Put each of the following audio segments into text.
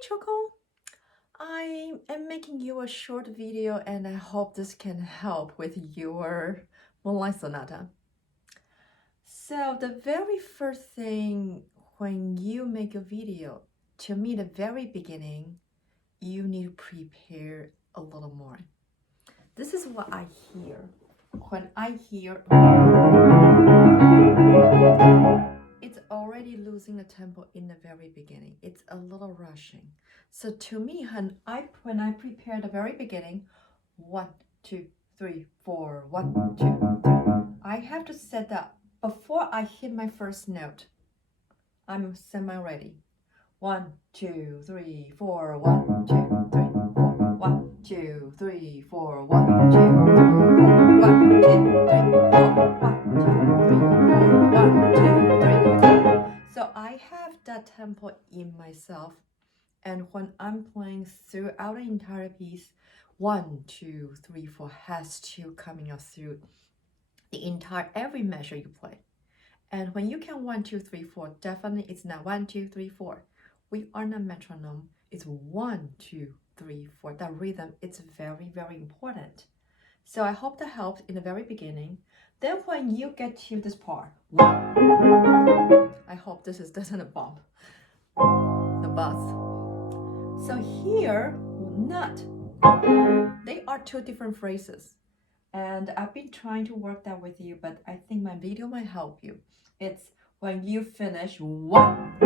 Choco. I am making you a short video and I hope this can help with your Moonlight Sonata. So the very first thing when you make a video, to me the very beginning, you need to prepare a little more. This is what I hear. When I hear, it's already losing the tempo in the very beginning. It's a little rushing. So to me, when I prepare the very beginning, 1, 2, 3, 4, 1, 2, 3, I have to set that before I hit my first note. I'm semi-ready. 1, 2, 3, 4, 1, 2, 3, 4, 1, 2, 3, 4, 1, 2, 3, 4, 1, 2, 3, 4, 1, 2, 3, 4, 1, 2, 3, 4. So I have that tempo in myself, and when I'm playing throughout the entire piece, 1, 2, 3, 4 has to coming out through the entire every measure you play. And when you can 1, 2, 3, 4, definitely it's not 1, 2, 3, 4. We are not metronome. It's 1, 2, 3, 4. That rhythm is very, very important. So I hope that helps in the very beginning. Then when you get to this part, I hope this doesn't bump the buzz. So here, not. They are two different phrases. And I've been trying to work that with you, but I think my video might help you. It's when you finish 1.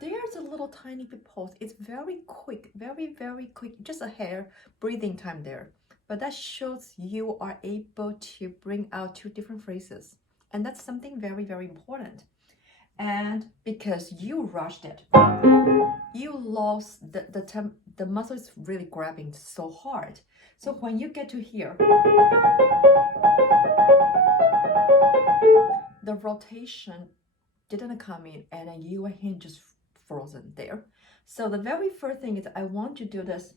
There's a little tiny bit pause. It's very quick, very, very quick, just a hair breathing time there. But that shows you are able to bring out two different phrases. And that's something very, very important. And because you rushed it, you lost the muscle is really grabbing so hard. So when you get to here, the rotation didn't come in and then your hand just frozen there. So the very first thing is I want to do this.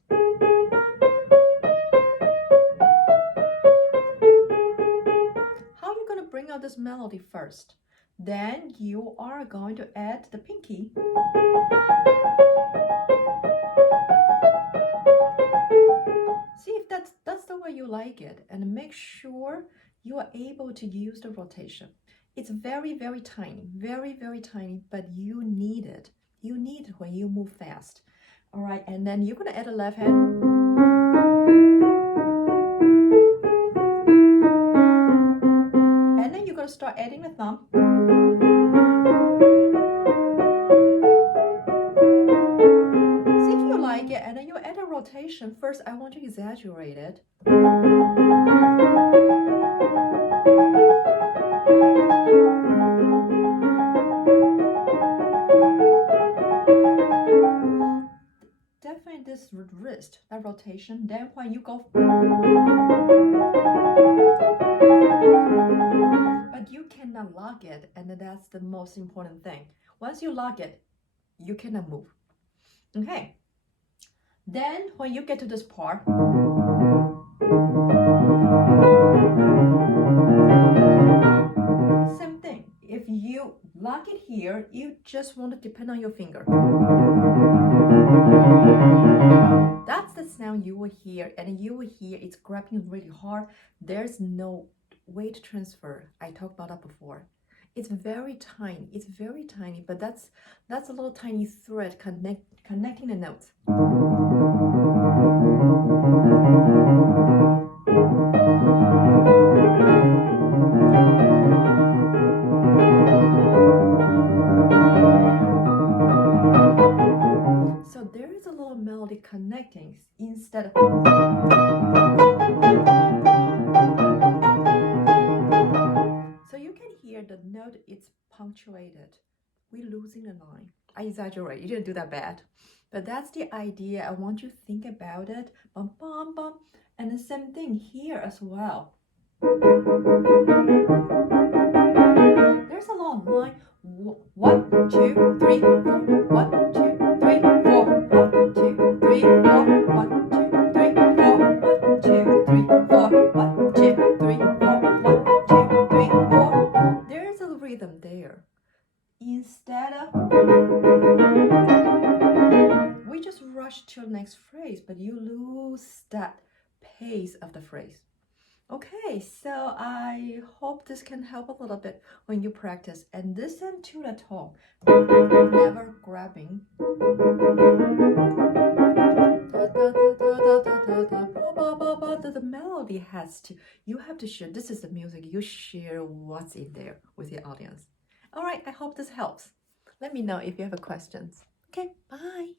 How are you going to bring out this melody first? Then you are going to add the pinky. See if that's the way you like it, and make sure you are able to use the rotation. It's very, very tiny, very, very tiny, but you need it. You need it when you move fast. All right, and then you're going to add a left hand. And then you're going to start adding the thumb. See if you like it, and then you add a rotation. First, I want to exaggerate it. Definitely this wrist, that rotation. Then when you go, but you cannot lock it, and that's the most important thing. Once you lock it, you cannot move. Okay. Then when you get to this part, same thing. If you lock it here, you just want to depend on your finger. That's the sound you will hear, and you will hear it's grabbing really hard. There's no weight transfer. I talked about that before. It's very tiny. It's very tiny, but that's a little tiny thread connecting the notes. So there is a little melody connecting instead of. So you can hear the note, it's punctuated. We're losing the line. I exaggerate, you didn't do that bad. But that's the idea. I want you to think about it. Bum, bum, bum. And the same thing here as well. There's a long line. 1, 2, 3, 4. 1, 2, 3, 4. 1, 2, 3, 4. 1, 2, 3, 4. 1, 2, 3, 4. 1, 2, 3, 4. 1, 2, 3, 4. There's a rhythm there. Instead of we just rush to the next phrase, but you lose that pace of the phrase. Okay, so I hope this can help a little bit when you practice and listen to the tone. Never grabbing. The melody has to, you have to share, this is the music, you share what's in there with the audience. All right, I hope this helps. Let me know if you have questions. Okay, bye.